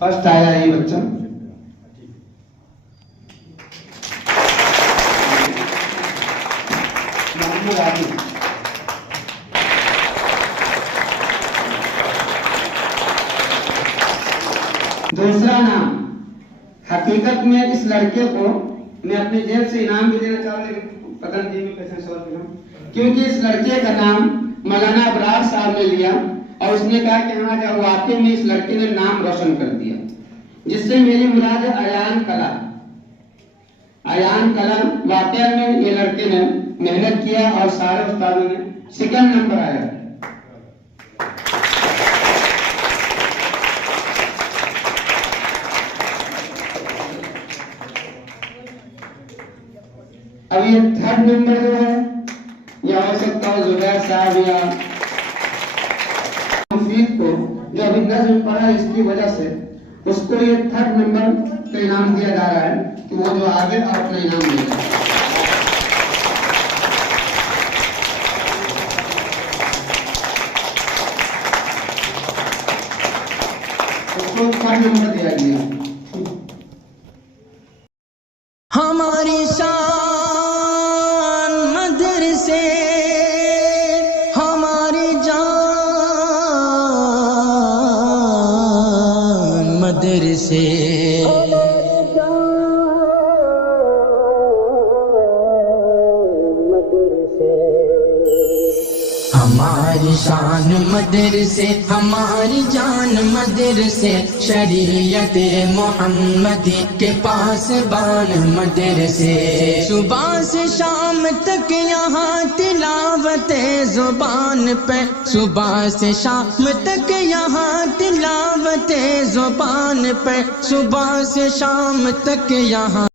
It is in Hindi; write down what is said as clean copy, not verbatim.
फर्स्ट आया ये बच्चा। मोहम्मद आदिल। दूसरा नाम, हकीकत में इस लड़के को मैं अपनी जेब से इनाम भी देना चाहूँ, लेकिन पता नहीं में कैसे सवाल करूं, क्योंकि इस लड़के का नाम मौलाना अबरार साहब ने लिया और उसने कहा कि हाँ जब वाकई में इस लड़के ने नाम रोशन कर दिया, जिससे मेरी मुराद है अयान कला। अयान कला वाकई में ये लड़के ने मेहनत किया और सारे उस्तादों ने सेकंड नंबर आया। अब ये थर्ड नंबर जो है या हो सकता है जुबैर साहब या मुफीद को, जो अभी नज़्म पढ़ा इसकी वजह से उसको ये थर्ड नंबर का इनाम दिया जा रहा है कि वो जो आगे अपना इनाम देगा। उसको थर्ड नंबर दिया गया। हमारी शान मदरसे, हमारी जान मदरसे, हमारी शान मदरसे, हमारी जान मदरसे, शरीयत मोहम्मदी के पास बान मदरसे। सुबह से शाम तक यहाँ तिलावत जुबान पे, सुबह से शाम तक यहाँ तिलावत जुबान पे, सुबह से शाम तक यहाँ